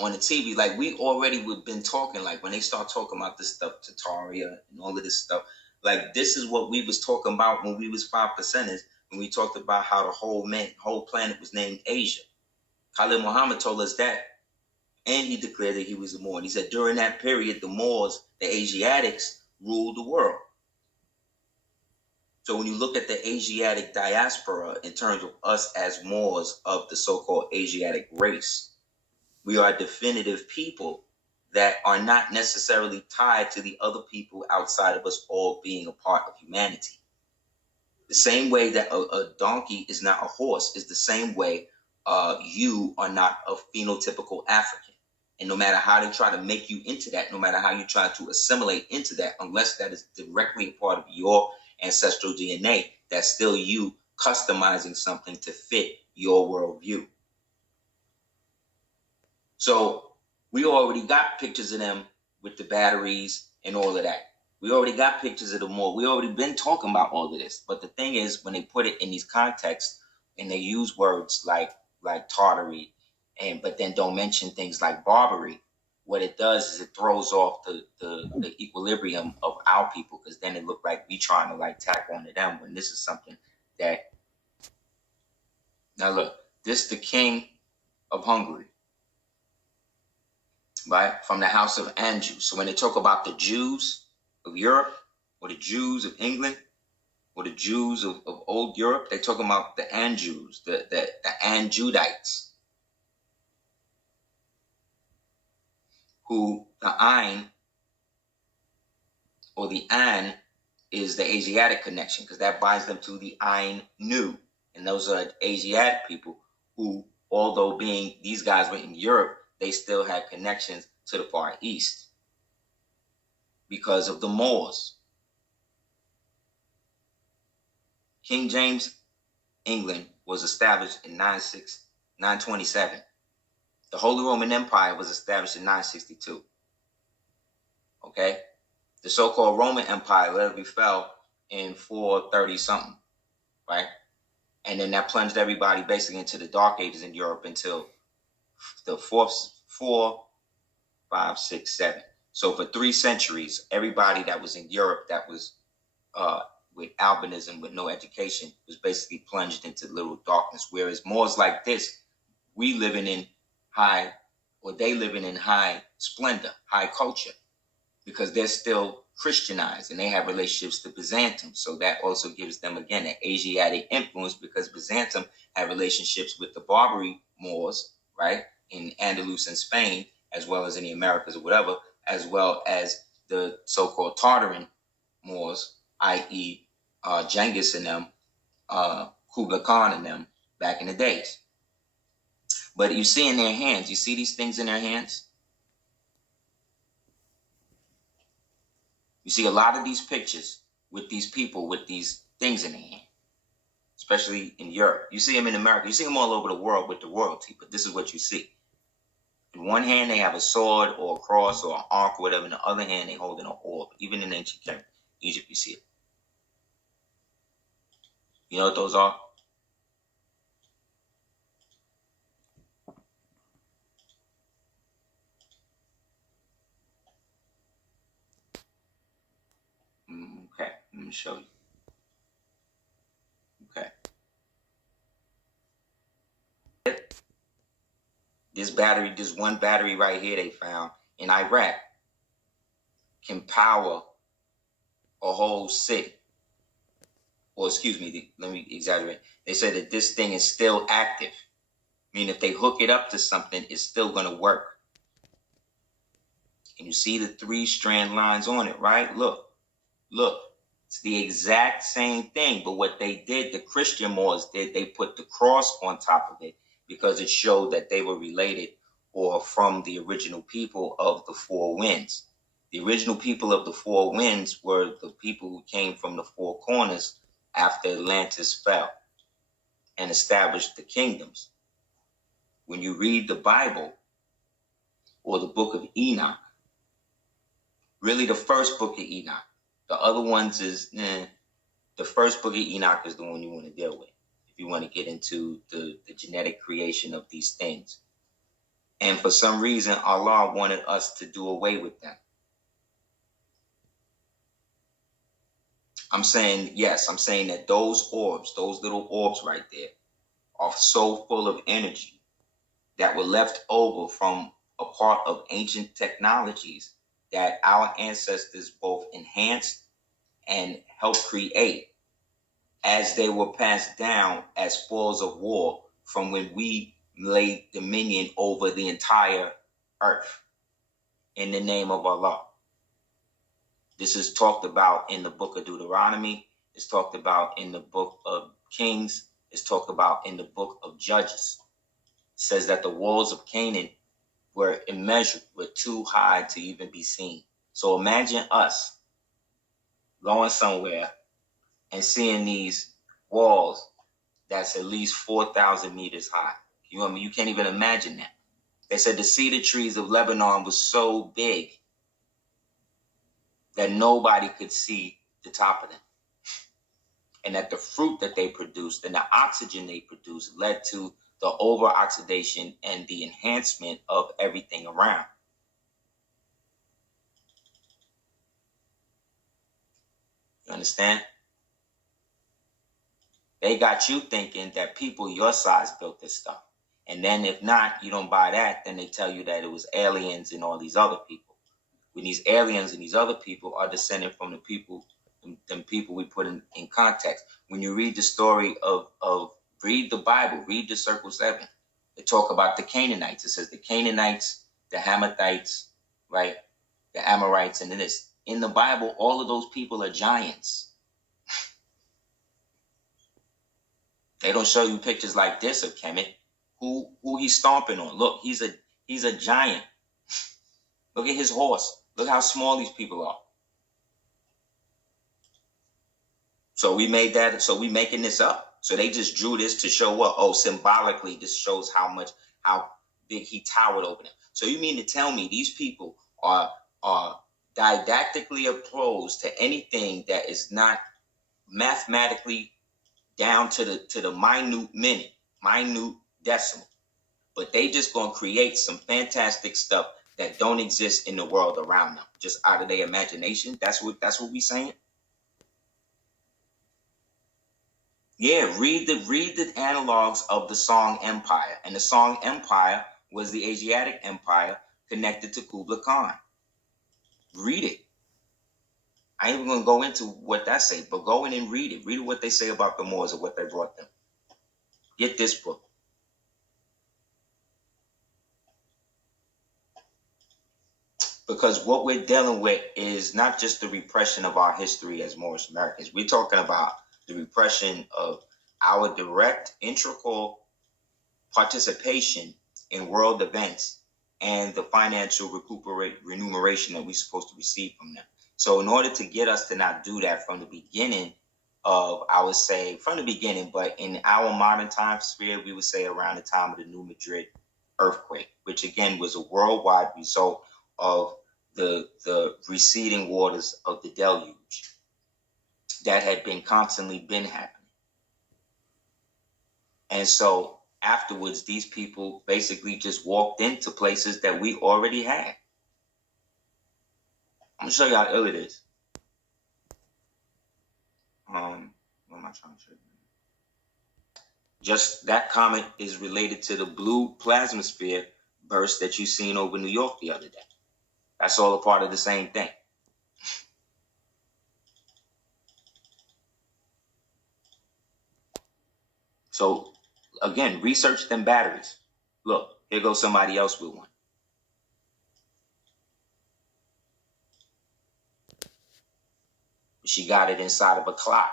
on the TV. Like, we already would been talking, like when they start talking about this stuff, Tartary and all of this stuff, like this is what we was talking about when we was 5%ers, when we talked about how the whole planet was named Asia. Khalid Muhammad told us that, and he declared that he was a Moor. And he said during that period, the Moors, the Asiatics, ruled the world. So when you look at the Asiatic diaspora in terms of us as Moors of the so-called Asiatic race, we are definitive people that are not necessarily tied to the other people outside of us all being a part of humanity. The same way that a donkey is not a horse is the same way you are not a phenotypical African. And no matter how they try to make you into that, no matter how you try to assimilate into that, unless that is directly a part of your ancestral DNA, that's still you customizing something to fit your worldview. So we already got pictures of them with the batteries and all of that. We already got pictures of the Moor. We already been talking about all of this. But the thing is, when they put it in these contexts and they use words like Tartary, but then don't mention things like Barbary, what it does is it throws off the equilibrium of our people, because then it looked like we trying to like tack onto them when this is something that. Now look, this is the king of Hungary, right? From the house of Anjou. So when they talk about the Jews of Europe, or the Jews of England, or the Jews of old Europe, they talk about the Anjous, the Anjudites, who the Ein, or the An, is the Asiatic connection, because that binds them to the Ainu. And those are Asiatic people who, although being these guys were in Europe, they still had connections to the Far East because of the Moors. King James England was established in 927. The Holy Roman Empire was established in 962. Okay? The so-called Roman Empire literally fell in 430 something, right? And then that plunged everybody basically into the Dark Ages in Europe until the 4, 5, 6, 7. So for 3 centuries, everybody that was in Europe that was with albinism, with no education, was basically plunged into little darkness. Whereas Moors like this, we living in high, or they living in high splendor, high culture, because they're still Christianized and they have relationships to Byzantium. So that also gives them, again, an Asiatic influence, because Byzantium had relationships with the Barbary Moors, right, in Andalus and Spain, as well as in the Americas or whatever, as well as the so-called Tartary Moors, i.e. Genghis and them, Kublai Khan and them back in the days. But you see in their hands, you see these things in their hands? You see a lot of these pictures with these people with these things in their hand, especially in Europe. You see them in America. You see them all over the world with the royalty, but this is what you see. In one hand, they have a sword or a cross or an ark or whatever. In the other hand, they holding an orb. Even in ancient Egypt, you see it. You know what those are? Okay, let me show you. Okay. This one battery right here they found in Iraq can power a whole city. Or excuse me, let me exaggerate. They said that this thing is still active. Meaning if they hook it up to something, it's still going to work. And you see the 3 strand lines on it, right? Look. It's the exact same thing. But what they did, the Christian Moors did, they put the cross on top of it because it showed that they were related or from the original people of the 4 winds. The original people of the 4 winds were the people who came from the 4 corners after Atlantis fell and established the kingdoms. When you read the Bible or the book of Enoch, really the first book of Enoch, the other ones is, the first book of Enoch is the one you want to deal with if you want to get into the genetic creation of these things. And for some reason, Allah wanted us to do away with them. I'm saying, yes, I'm saying that those orbs, those little orbs right there, are so full of energy that were left over from a part of ancient technologies that our ancestors both enhanced and helped create as they were passed down as spoils of war from when we laid dominion over the entire earth in the name of Allah. This is talked about in the book of Deuteronomy. It's talked about in the book of Kings. It's talked about in the book of Judges. It says that the walls of Canaan were immeasurable, were too high to even be seen. So imagine us going somewhere and seeing these walls that's at least 4,000 meters high. You can't even imagine that. They said the cedar trees of Lebanon was so big that nobody could see the top of them. And that the fruit that they produced and the oxygen they produced led to the over-oxidation and the enhancement of everything around. You understand? They got you thinking that people your size built this stuff. And then if not, you don't buy that, then they tell you that it was aliens and all these other people. When these aliens and these other people are descended from the people, them people we put in context. When you read the story of read the Bible, read the Circle 7. They talk about the Canaanites. It says the Canaanites, the Hamathites, right? The Amorites, and this. In the Bible, all of those people are giants. They don't show you pictures like this of Kemet. Who he's stomping on. Look, he's a giant. Look at his horse. Look how small these people are. So we made that. So we making this up. So they just drew this to show what? Oh, symbolically, this shows how big he towered over them. So you mean to tell me these people are didactically opposed to anything that is not mathematically down to the minute decimal, but they just gonna create some fantastic stuff that don't exist in the world around them, just out of their imagination. That's what we saying. Yeah, read the analogs of the Song Empire, and the Song Empire was the Asiatic Empire connected to Kublai Khan. Read it. I ain't even gonna go into what that say, but go in and read it. Read what they say about the Moors and what they brought them. Get this book. Because what we're dealing with is not just the repression of our history as Moorish Americans. We're talking about the repression of our direct, integral participation in world events and the financial remuneration that we're supposed to receive from them. So in order to get us to not do that from the beginning of, I would say, from the beginning, but in our modern time sphere, we would say around the time of the New Madrid earthquake, which again was a worldwide result of the receding waters of the deluge that had been constantly happening. And so afterwards, these people basically just walked into places that we already had. I'm gonna show you how ill it is. What am I trying to show you? Just that comet is related to the blue plasma sphere burst that you seen over New York the other day. That's all a part of the same thing. So again, research them batteries. Look, here goes somebody else with one. She got it inside of a clock.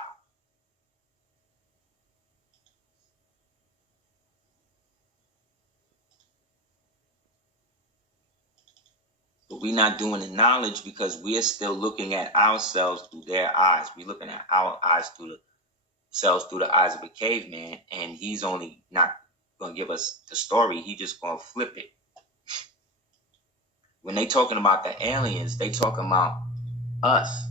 But we're not doing the knowledge because we're still looking at ourselves through their eyes. We're looking at our eyes through the eyes of a caveman, and he's only not going to give us the story. He's just going to flip it. When they talking about the aliens, they talking about us.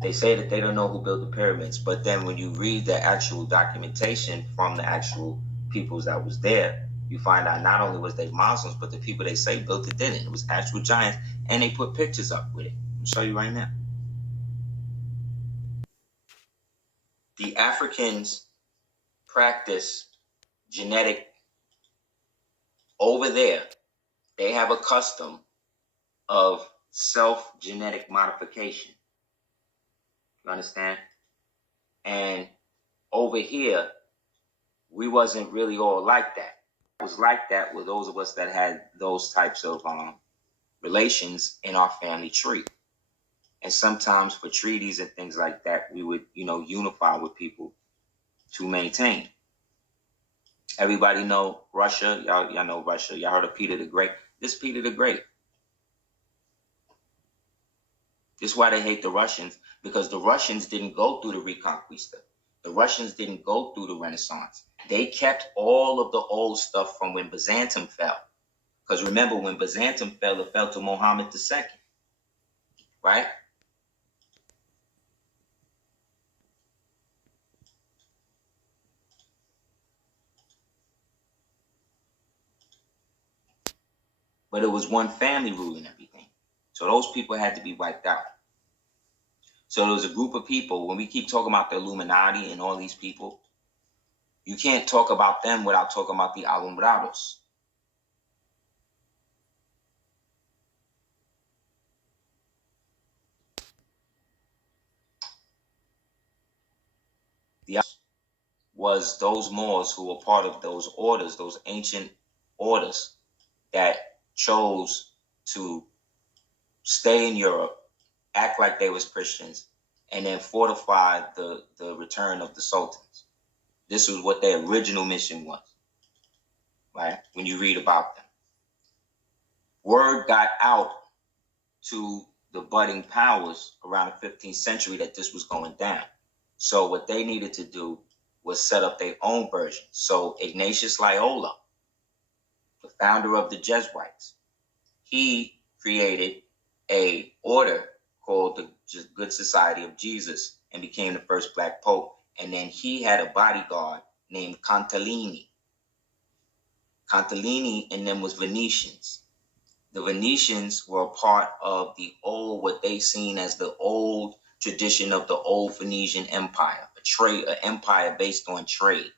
They say that they don't know who built the pyramids, but then when you read the actual documentation from the actual peoples that was there, you find out not only was they Muslims, but the people they say built it didn't. It was actual giants, and they put pictures up with it. I'll show you right now. The Africans practice genetic over there. They have a custom of self-genetic modification. You understand? And over here, we wasn't really all like that. It was like that with those of us that had those types of relations in our family tree. And sometimes for treaties and things like that, we would, unify with people to maintain. Everybody know Russia. Y'all know Russia. Y'all heard of Peter the Great. This Peter the Great. This is why they hate the Russians, because the Russians didn't go through the Reconquista. The Russians didn't go through the Renaissance. They kept all of the old stuff from when Byzantium fell. Because remember, when Byzantium fell, it fell to Muhammad II. Right? But it was one family ruling everything. So those people had to be wiped out. So there was a group of people, when we keep talking about the Illuminati and all these people, you can't talk about them without talking about the Alumbrados. The was those Moors who were part of those orders, those ancient orders that chose to stay in Europe, act like they was Christians, and then fortify the return of the sultans. This was what their original mission was, right? When you read about them. Word got out to the budding powers around the 15th century that this was going down. So what they needed to do was set up their own version. So Ignatius Loyola, the founder of the Jesuits, he created a order called the Good Society of Jesus and became the first black pope. And then he had a bodyguard named Cantillini. Cantillini and them was Venetians. The Venetians were a part of the old, what they seen as the old tradition of the old Phoenician Empire, an empire based on trade.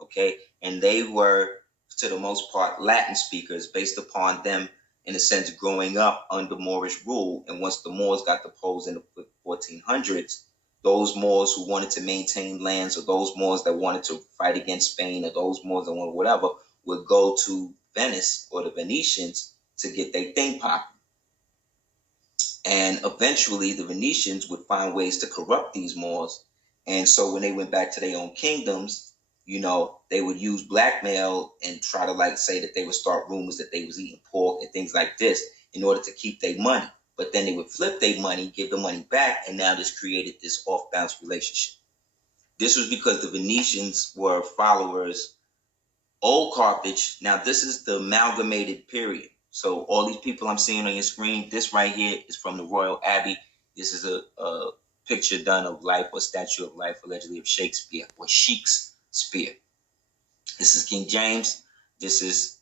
Okay, and they were, to the most part, Latin speakers, based upon them, in a sense, growing up under Moorish rule. And once the Moors got deposed in the 1400s, those Moors who wanted to maintain lands, or those Moors that wanted to fight against Spain, or those Moors that wanted whatever, would go to Venice or the Venetians to get their thing popping. And eventually the Venetians would find ways to corrupt these Moors. And so when they went back to their own kingdoms, they would use blackmail and try to say that they would start rumors that they was eating pork and things like this in order to keep their money. But then they would flip their money, give the money back, and now this created this off-balance relationship. This was because the Venetians were followers, Old Carthage. Now this is the amalgamated period. So all these people I'm seeing on your screen, this right here is from the Royal Abbey. This is a picture done of life, or statue of life, allegedly of Shakespeare, or Shakespeare. This is King James. This is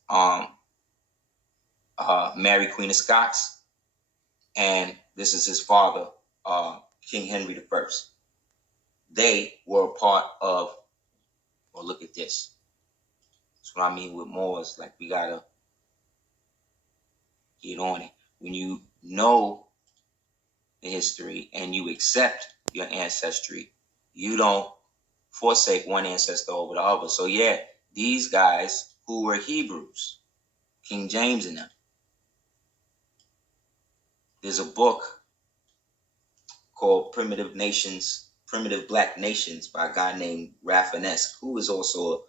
Mary, Queen of Scots. And this is his father, King Henry I. They were a part of, look at this. That's what I mean with Moors. We got to get on it. When you know the history and you accept your ancestry, you don't forsake one ancestor over the other. So yeah, these guys who were Hebrews, King James and them. There's a book called Primitive Black Nations by a guy named Rafinesque, who is also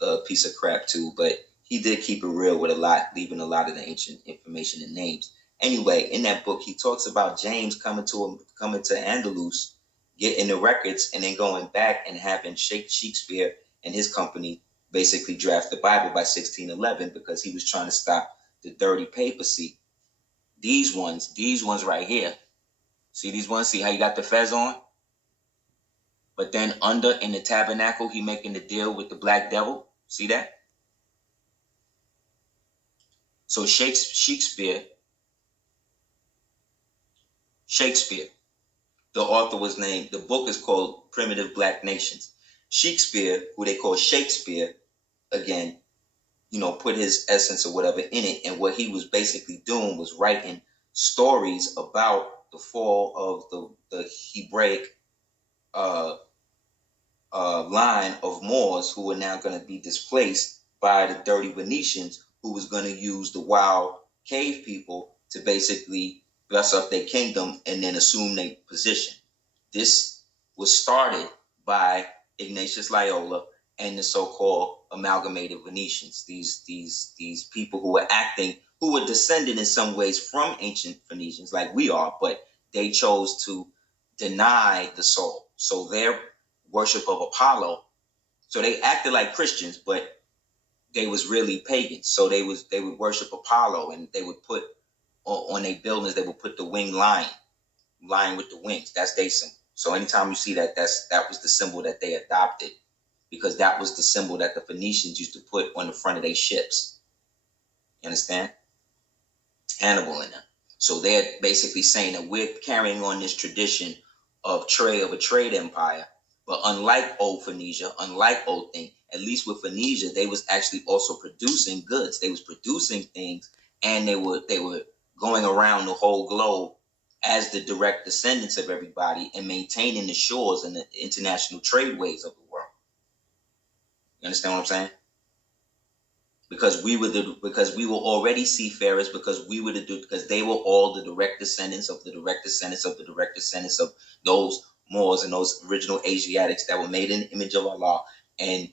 a piece of crap too, but he did keep it real with a lot, leaving a lot of the ancient information and names. Anyway, in that book, he talks about James coming to Andalus, getting the records, and then going back and having Shakespeare and his company basically draft the Bible by 1611, because he was trying to stop the dirty papacy these ones right here. See these ones? See how you got the fez on? But then under in the tabernacle, he making the deal with the black devil. See that? So Shakespeare, the author was named, the book is called Primitive Black Nations. Shakespeare, who they call Shakespeare, again, put his essence or whatever in it. And what he was basically doing was writing stories about the fall of the Hebraic line of Moors who were now going to be displaced by the dirty Venetians, who was going to use the wild cave people to basically dress up their kingdom and then assume their position. This was started by Ignatius Loyola and the so-called amalgamated Venetians. These people who were descended in some ways from ancient Phoenicians, like we are, but they chose to deny the soul. So their worship of Apollo, so they acted like Christians, but they was really pagans. So they would worship Apollo, and they would put on their buildings, they would put the winged lion with the wings. That's their symbol. So anytime you see that, that was the symbol that they adopted, because that was the symbol that the Phoenicians used to put on the front of their ships. You understand? Hannibal and them. So they're basically saying that we're carrying on this tradition of a trade empire. But unlike old Phoenicia, unlike old thing, at least with Phoenicia, they was actually also producing goods. They was producing things, and they were going around the whole globe as the direct descendants of everybody and maintaining the shores and the international tradeways of the world. You understand what I'm saying? Because we were already seafarers, because they were all the direct descendants of the direct descendants of the direct descendants of those Moors and those original Asiatics that were made in the image of Allah and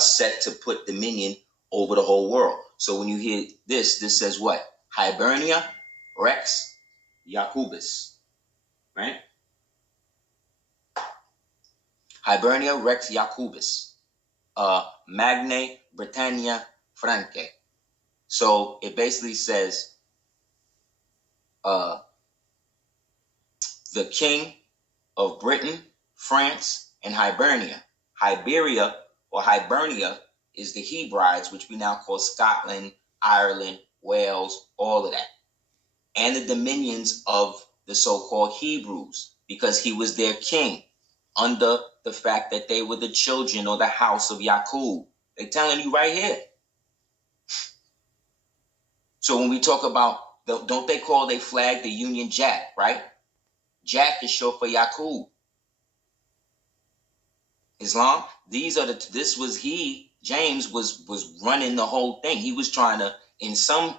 set to put dominion over the whole world. So when you hear this says what? Hibernia Rex Jacobus, right? Hibernia Rex Jacobus, Magna Britannia Franque. So it basically says the king of Britain, France, and Hibernia. Hiberia or Hibernia is the Hebrides, which we now call Scotland, Ireland, Wales, all of that. And the dominions of the so-called Hebrews, because he was their king under the fact that they were the children or the house of Yaqub. They're telling you right here. So when we talk about, don't they call their flag the Union Jack, right? Jack is short for Yaqub. Islam, James was running the whole thing. He was trying to, in some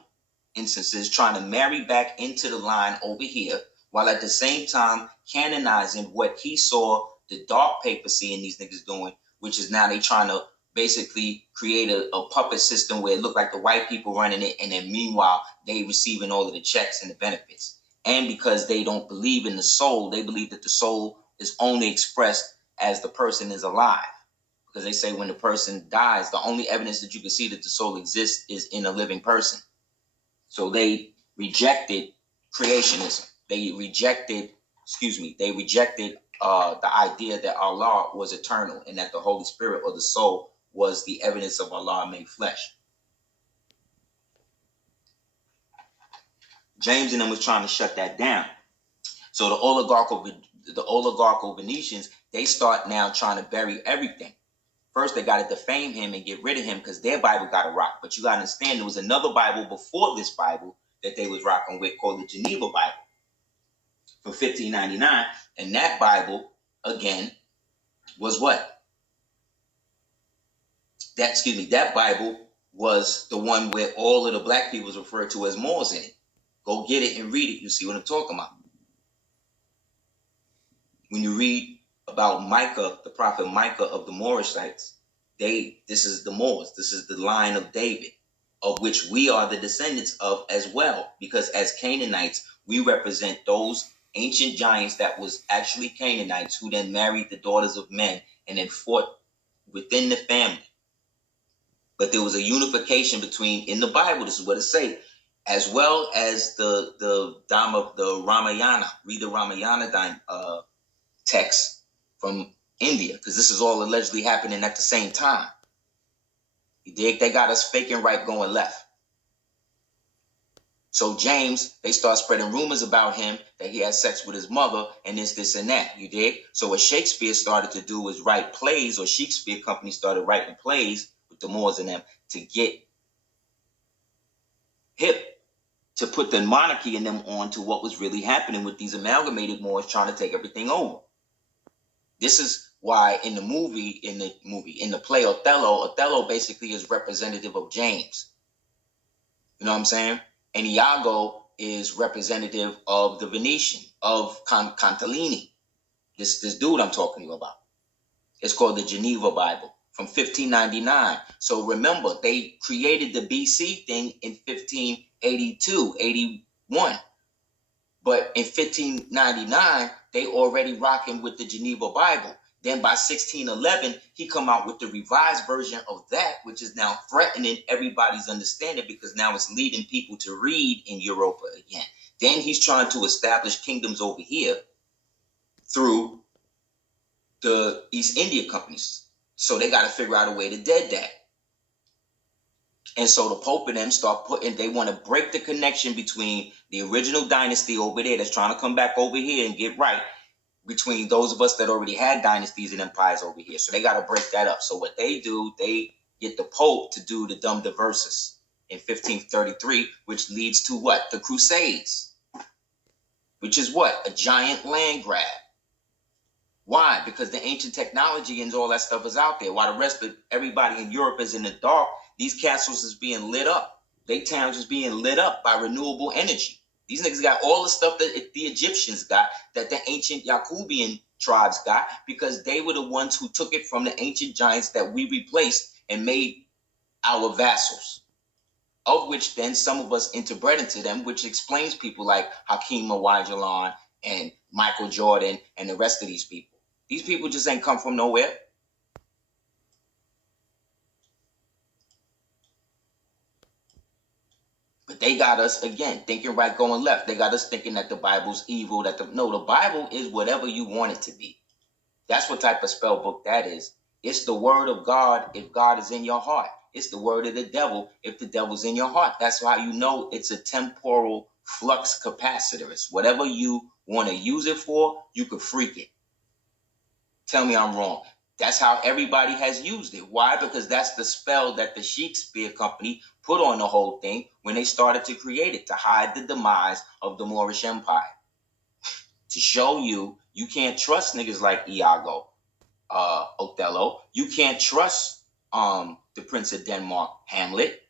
instances, trying to marry back into the line over here, while at the same time canonizing what he saw the dark papacy and these niggas doing, which is now they trying to basically create a puppet system where it looked like the white people running it, and then meanwhile they receiving all of the checks and the benefits. And because they don't believe in the soul, they believe that the soul is only expressed as the person is alive. Because they say when the person dies, the only evidence that you can see that the soul exists is in a living person. So they rejected creationism. They rejected the idea that Allah was eternal and that the Holy Spirit or the soul was the evidence of Allah made flesh. James and them was trying to shut that down. So the oligarchical Venetians, they start now trying to bury everything. First, they got to defame him and get rid of him because their Bible got to rock. But you got to understand, there was another Bible before this Bible that they was rocking with called the Geneva Bible from 1599. And that Bible, again, was what? That Bible was the one where all of the black people was referred to as Moors in it. Go get it and read it. You see what I'm talking about. When you read about Micah, the prophet Micah of the Moorish sites, this is the Moors. This is the line of David, of which we are the descendants of as well. Because as Canaanites, we represent those ancient giants that was actually Canaanites who then married the daughters of men and then fought within the family. But there was a unification between, in the Bible, this is what it says, as well as the Ramayana. Read the Ramayana text from India, because this is all allegedly happening at the same time. You dig? They got us faking right, going left. So James, they start spreading rumors about him that he had sex with his mother and this and that. You dig? So what Shakespeare started to do was write plays, or Shakespeare Company started writing plays with the Moors and them to get hip, to put the monarchy and them on to what was really happening with these amalgamated Moors trying to take everything over. This is why in the play Othello basically is representative of James. You know what I'm saying? And Iago is representative of the Venetian, of Cantalini. This dude I'm talking to you about. It's called the Geneva Bible from 1599. So remember, they created the BC thing in 1582, 81. But in 1599, they already rocking with the Geneva Bible. Then by 1611, he come out with the revised version of that, which is now threatening everybody's understanding, because now it's leading people to read in Europa again. Then he's trying to establish kingdoms over here through the East India companies. So they got to figure out a way to dead that. And so the Pope and them start they want to break the connection between the original dynasty over there that's trying to come back over here and get right, between those of us that already had dynasties and empires over here. So they got to break that up. So what they do, they get the Pope to do the Dum Diversas in 1533, which leads to what? The Crusades, which is what? A giant land grab. Why? Because the ancient technology and all that stuff is out there. While the rest of everybody in Europe is in the dark, these castles is being lit up. They towns is being lit up by renewable energy. These niggas got all the stuff that the Egyptians got, that the ancient Yakubian tribes got, because they were the ones who took it from the ancient giants that we replaced and made our vassals, of which then some of us interbred into them, which explains people like Hakeem Awajalan and Michael Jordan and the rest of these people. These people just ain't come from nowhere. But they got us, again, thinking right, going left. They got us thinking that the Bible's evil. No, the Bible is whatever you want it to be. That's what type of spell book that is. It's the word of God if God is in your heart. It's the word of the devil if the devil's in your heart. That's how you know it's a temporal flux capacitor. It's whatever you want to use it for, you could freak it. Tell me I'm wrong. That's how everybody has used it. Why? Because that's the spell that the Shakespeare Company put on the whole thing when they started to create it, to hide the demise of the Moorish Empire. To show you can't trust niggas like Iago, Othello. You can't trust the Prince of Denmark, Hamlet,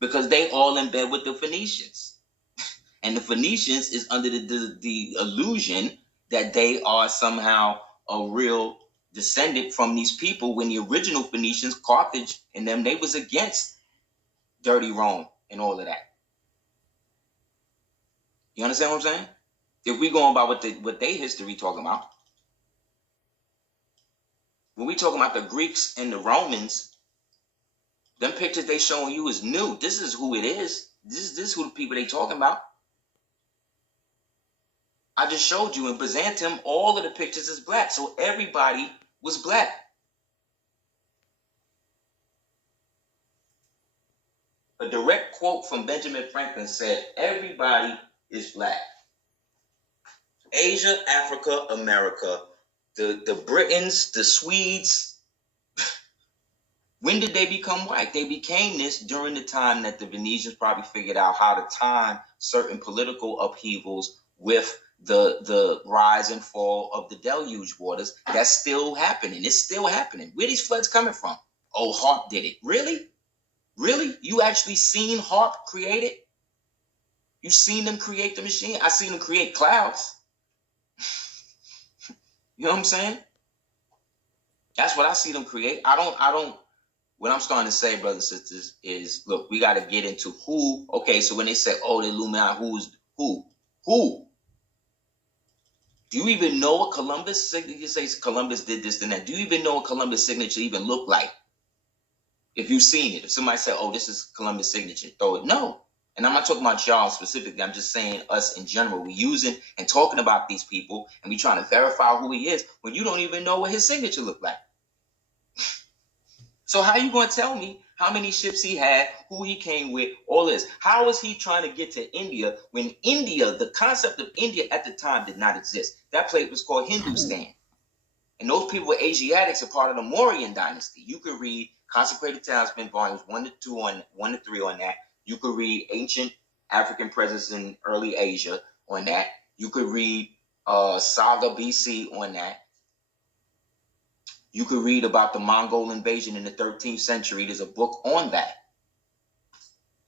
because they all in bed with the Phoenicians. And the Phoenicians is under the illusion that they are somehow a real descendant from these people, when the original Phoenicians, Carthage and them, they was against dirty Rome and all of that. You understand what I'm saying? If we going by what they history talking about, when we talking about the Greeks and the Romans, them pictures they showing you is new. This is who it is. This is who the people they talking about. I just showed you in Byzantium, all of the pictures is black. So everybody was black. A direct quote from Benjamin Franklin said, everybody is black. Asia, Africa, America, the Britons, the Swedes. When did they become white? They became this during the time that the Venetians probably figured out how to time certain political upheavals with the rise and fall of the deluge waters. That's still happening. It's still happening. Where these floods coming from? Oh, Harp did it. Really? Really? You actually seen Harp create it? You seen them create the machine? I seen them create clouds. You know what I'm saying? That's what I see them create. I don't, what I'm starting to say, brothers and sisters, is, look, we got to get into who. Okay, so when they say, oh, the Illuminati, who's who? Who? Do you even know what Columbus signature? You say Columbus did this and that. Do you even know what Columbus signature even looked like? If you've seen it, if somebody said, oh, this is Columbus signature, throw it. No. And I'm not talking about y'all specifically. I'm just saying us in general. We're using and talking about these people, and we trying to verify who he is when you don't even know what his signature looked like. So how you going to tell me how many ships he had, who he came with, all this? How is he trying to get to India when India, the concept of India at the time did not exist? That place was called Hindustan. And those people were Asiatics, a part of the Mauryan dynasty. You could read Consecrated Talisman volumes 1 to 3 on that. You could read Ancient African Presence in Early Asia on that. You could read Saga BC on that. You could read about the Mongol invasion in the 13th century. There's a book on that.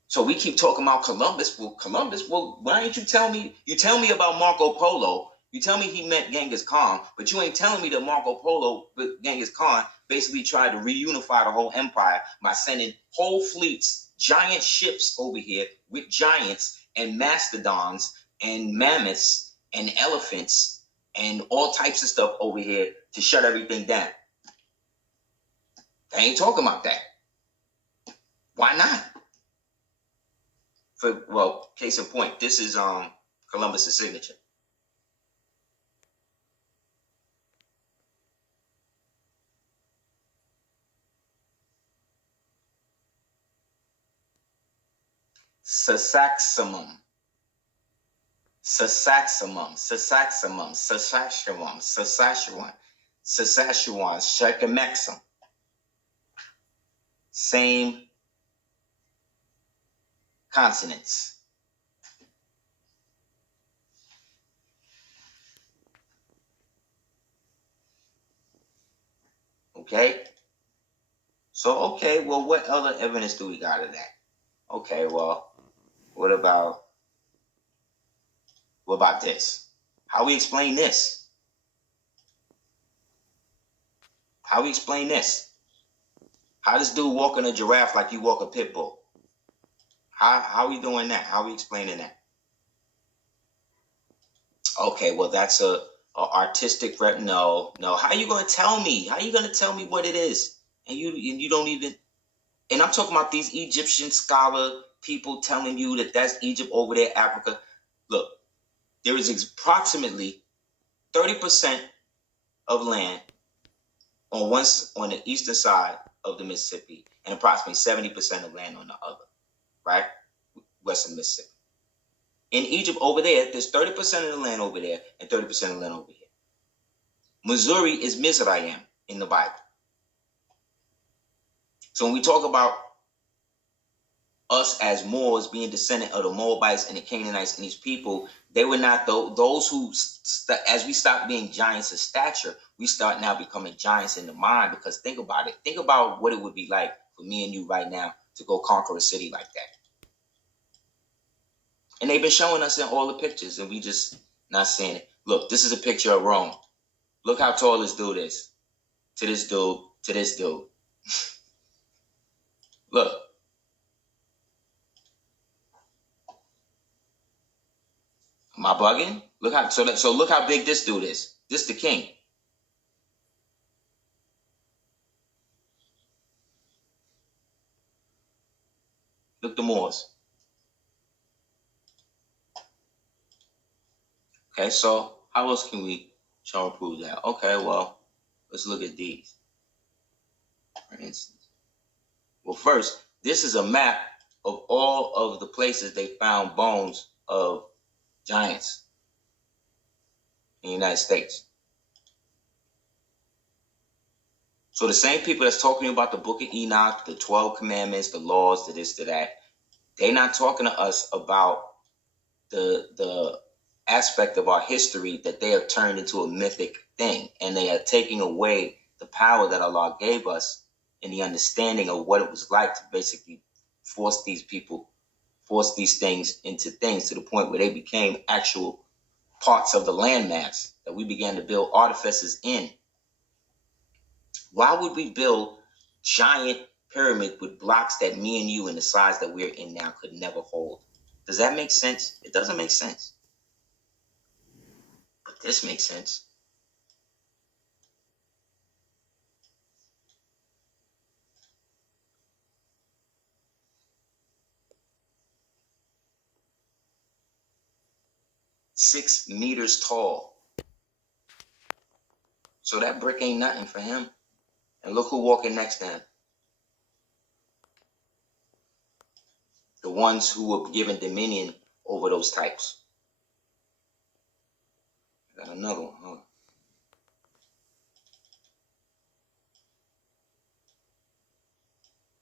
So we keep talking about Columbus. Well, why didn't you tell me? You tell me about Marco Polo. You tell me he met Genghis Khan, but you ain't telling me that Marco Polo, Genghis Khan, basically tried to reunify the whole empire by sending whole fleets, giant ships over here with giants and mastodons and mammoths and elephants and all types of stuff over here to shut everything down. They ain't talking about that. Why not? Well, case in point, this is Columbus's signature. Sasaximum, Saskatchewan, Shecamexum. Same consonants. Okay? So, okay, well, what other evidence do we got of that? Okay, well, what about this? How we explain this? How we explain this? How this dude walking a giraffe like you walk a pit bull? How we doing that? How we explaining that? Okay, well, that's a artistic rep. No. How you gonna tell me? How you gonna tell me what it is? And you don't even. And I'm talking about these Egyptian scholar people telling you that that's Egypt over there, Africa. Look, there is approximately 30% of land on the eastern side of the Mississippi, and approximately 70% of land on the other, right? Western Mississippi. In Egypt over there's 30% of the land over there and 30% of the land over here. Missouri is Mizraim in the Bible. So when we talk about us as Moors being descendant of the Moabites and the Canaanites and these people, they were not those who, as we stop being giants of stature, we start now becoming giants in the mind. Because think about it. Think about what it would be like for me and you right now to go conquer a city like that. And they've been showing us in all the pictures, and we just not seeing it. Look, this is a picture of Rome. Look how tall this dude is. To this dude. Look. Am I bugging? Look how big this dude is. This the king. Look the Moors. Okay, so how else can we show and prove that? Okay, well, let's look at these. For instance. Well, first, this is a map of all of the places they found bones of giants in the United States. So the same people that's talking about the Book of Enoch, the 12 commandments, the laws, the this, to that, they're not talking to us about the aspect of our history that they have turned into a mythic thing, and they are taking away the power that Allah gave us and the understanding of what it was like to basically force these things into things to the point where they became actual parts of the landmass that we began to build artifices in. Why would we build giant pyramids with blocks that me and you in the size that we're in now could never hold? Does that make sense? It doesn't make sense. But this makes sense. 6 meters tall. So that brick ain't nothing for him. And look who walking next to him. The ones who were given dominion over those types. Got another one, huh?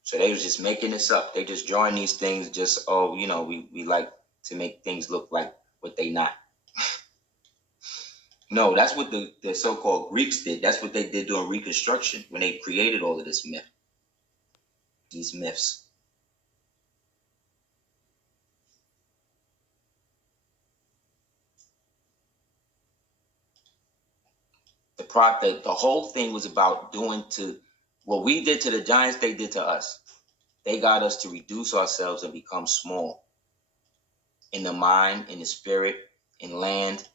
So they was just making this up. They just drawing these things just, oh, you know, we like to make things look like what they not. No, that's what the so-called Greeks did. That's what they did during Reconstruction when they created all of this myth. These myths. The whole thing was about doing to what we did to the giants, they did to us. They got us to reduce ourselves and become small in the mind, in the spirit, in land.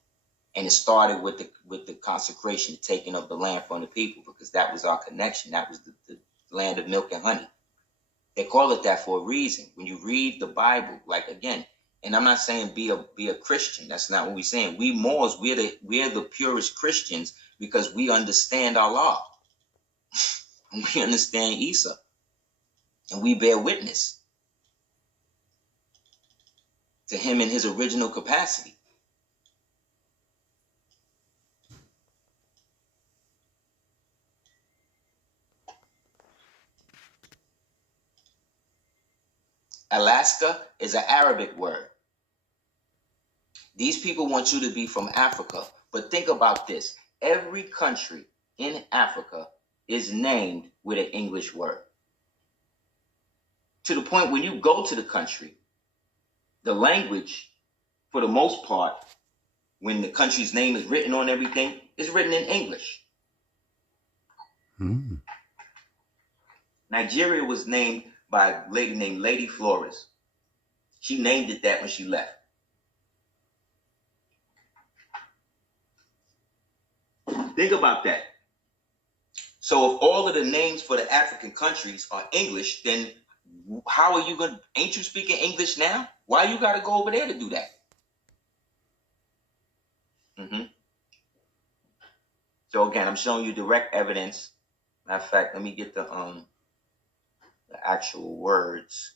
And it started with the consecration, the taking of the land from the people, because that was our connection. That was the land of milk and honey. They call it that for a reason. When you read the Bible, like again, and I'm not saying be a Christian. That's not what we're saying. We Moors, we're the purest Christians because we understand Allah. We understand Isa. And we bear witness to him in his original capacity. Alaska is an Arabic word. These people want you to be from Africa. But think about this. Every country in Africa is named with an English word. To the point when you go to the country, the language, for the most part, when the country's name is written on everything, is written in English. Mm. Nigeria was named by a lady named Lady Flores. She named it that when she left. Think about that. So if all of the names for the African countries are English, then how are you going to, ain't you speaking English now? Why you got to go over there to do that? So again, I'm showing you direct evidence. Matter of fact, let me get the actual words.